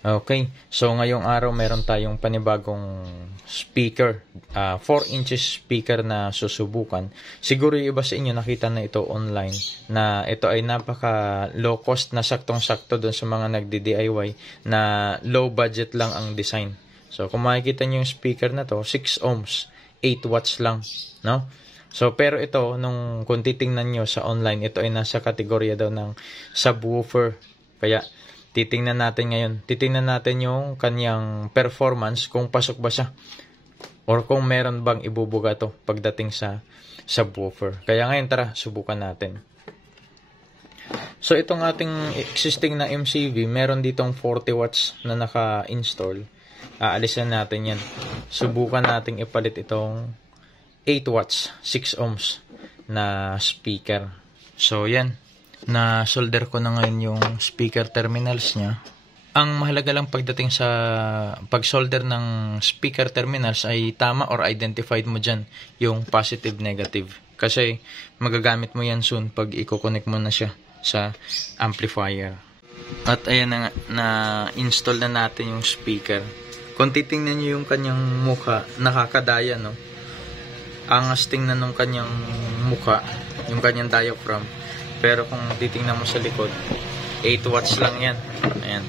Okay, so ngayong araw meron tayong panibagong speaker, 4 inches speaker na susubukan. Siguro yung iba sa inyo nakita na ito online, na ito ay napaka low cost na saktong-sakto doon sa mga nagdi-DIY na low budget lang ang design. So kung makikita nyo yung speaker na to, 6 ohms, 8 watts lang, no? So pero ito, kung titingnan nyo sa online, ito ay nasa kategorya daw ng subwoofer. Kaya titingnan natin yung kanyang performance, kung pasok ba siya or kung meron bang ibubuga to pagdating sa subwoofer. Kaya ngayon tara, subukan natin. So itong ating existing na MCV, meron ditong 40 watts na naka-install. Aalisan natin yan. Subukan nating ipalit itong 8 watts, 6 ohms na speaker. So yan, na solder ko na ngayon yung speaker terminals niya. Ang mahalaga lang pagdating sa pag-solder ng speaker terminals ay tama or identified mo dyan yung positive negative. Kasi magagamit mo yan soon pag i-connect mo na siya sa amplifier. At ayan na install na natin yung speaker. Kung titingnan nyo yung kanyang mukha, nakakadaya, no? Angas tingnan nung kanyang mukha, yung kanyang diaphragm. Pero kung titingnan mo sa likod, 8 watts lang yan. Ayan.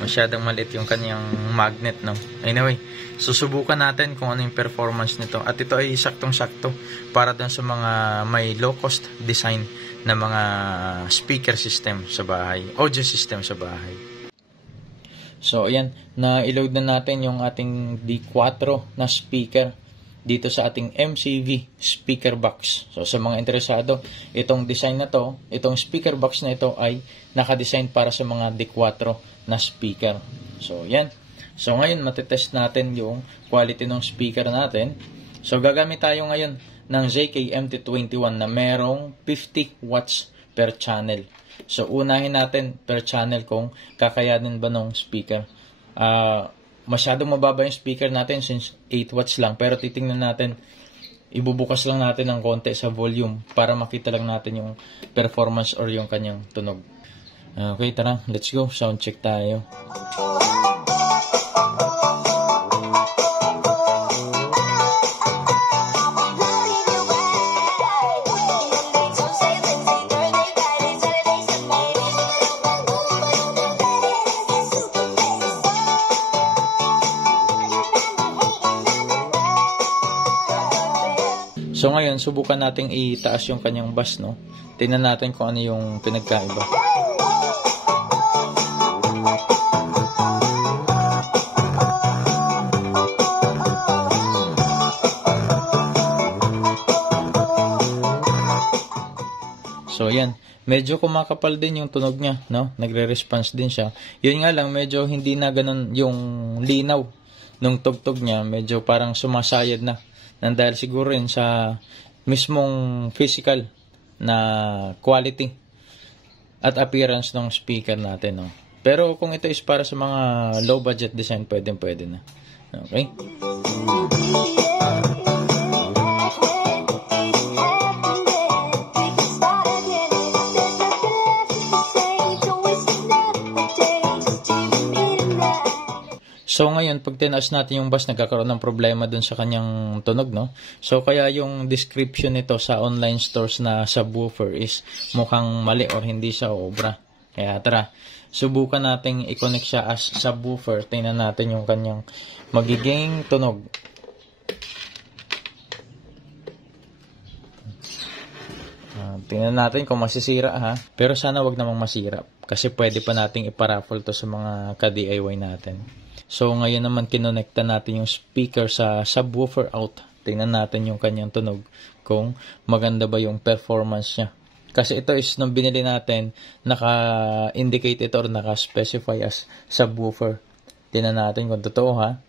Masyadong maliit yung kanyang magnet, no? Anyway, susubukan natin kung ano yung performance nito. At ito ay saktong-sakto para dun sa mga may low-cost design na mga speaker system sa bahay, audio system sa bahay. So, ayan. Na-load na natin yung ating D4 na speaker dito sa ating MCV speaker box. So sa mga interesado, itong design na to, itong speaker box na ito ay naka-design para sa mga D4 na speaker. So yan. So ngayon matetest natin yung quality ng speaker natin. So gagamit tayo ngayon ng ZK MT21 na merong 50 watts per channel. So unahin natin per channel kung kakayanin ba ng speaker. Masyadong mababa yung speaker natin since 8 watts lang. Pero titingnan natin, ibubukas lang natin ng konti sa volume para makita lang natin yung performance or yung kanyang tunog. Okay, tara, let's go. Sound check tayo. So ngayon, subukan nating itaas yung kanyang bass, no? Tingnan natin kung ano yung pinagkaiba. So yan, medyo kumakapal din yung tunog niya, no? Nagre-response din siya. Yun nga lang, medyo hindi na ganun yung linaw nung tugtog niya. Medyo parang sumasayad na. Dahil siguro rin sa mismong physical na quality at appearance ng speaker natin, no? Pero kung ito is para sa mga low budget design, pwede na. Okay? So ngayon, pag tinaas natin yung bass, nagkakaroon ng problema dun sa kanyang tunog, no? So kaya yung description nito sa online stores na subwoofer is mukhang mali or hindi siya obra. Kaya tara, subukan nating i-connect siya as subwoofer. Tingnan natin yung kanyang magiging tunog. Tingnan natin kung masisira, ha. Pero sana wag namang masira kasi pwede pa nating iparaffle to sa mga ka-DIY natin. So, ngayon naman kinonekta natin yung speaker sa subwoofer out. Tingnan natin yung kanyang tunog kung maganda ba yung performance niya. Kasi ito is nung binili natin, naka-indicate ito or naka-specify as subwoofer. Tingnan natin kung totoo, ha.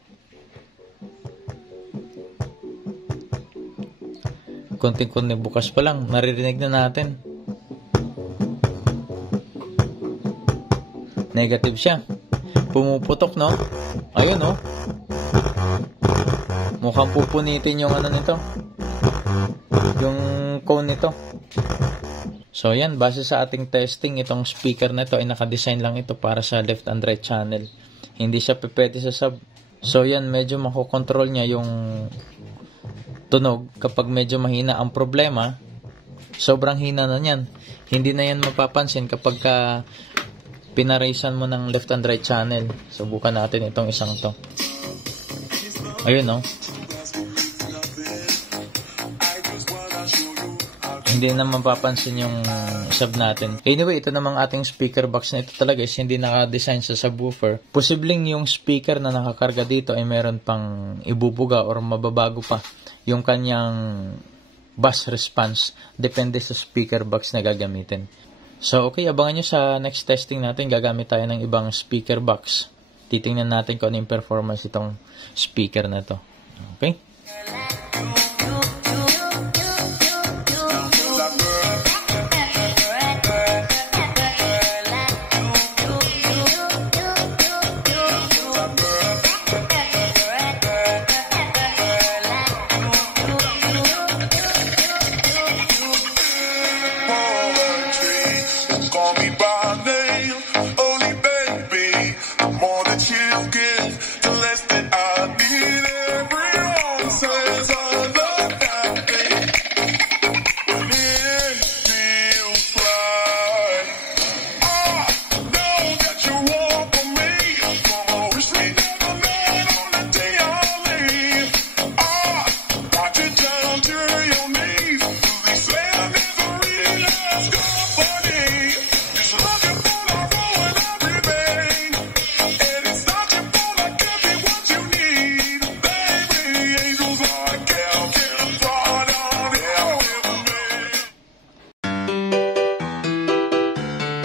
Konting-konting bukas pa lang, naririnig na natin. Negative siya. Pumuputok, no? Ayun, no? Mukhang pupunitin yung ano nito. Yung cone nito. So yan, base sa ating testing, itong speaker na ito ay nakadesign lang ito para sa left and right channel. Hindi siya pwede sa sub. So yan, medyo makokontrol niya yung tunog kapag medyo mahina ang problema. Sobrang hina na yan. Hindi na yan mapapansin kapag pinaraisan mo ng left and right channel. Subukan natin itong isang to. Ayun, no? Hindi na mapapansin yung sub natin. Anyway, ito namang ating speaker box na ito talaga is hindi naka-design sa subwoofer. Posibleng yung speaker na nakakarga dito ay meron pang ibubuga or mababago pa yung kanyang bass response. Depende sa speaker box na gagamitin. So, okay, abangan nyo sa next testing natin. Gagamit tayo ng ibang speaker box. Titingnan natin kung ano yung performance itong speaker na to. Okay?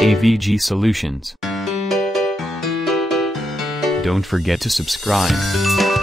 AVG Solutions. Don't forget to subscribe.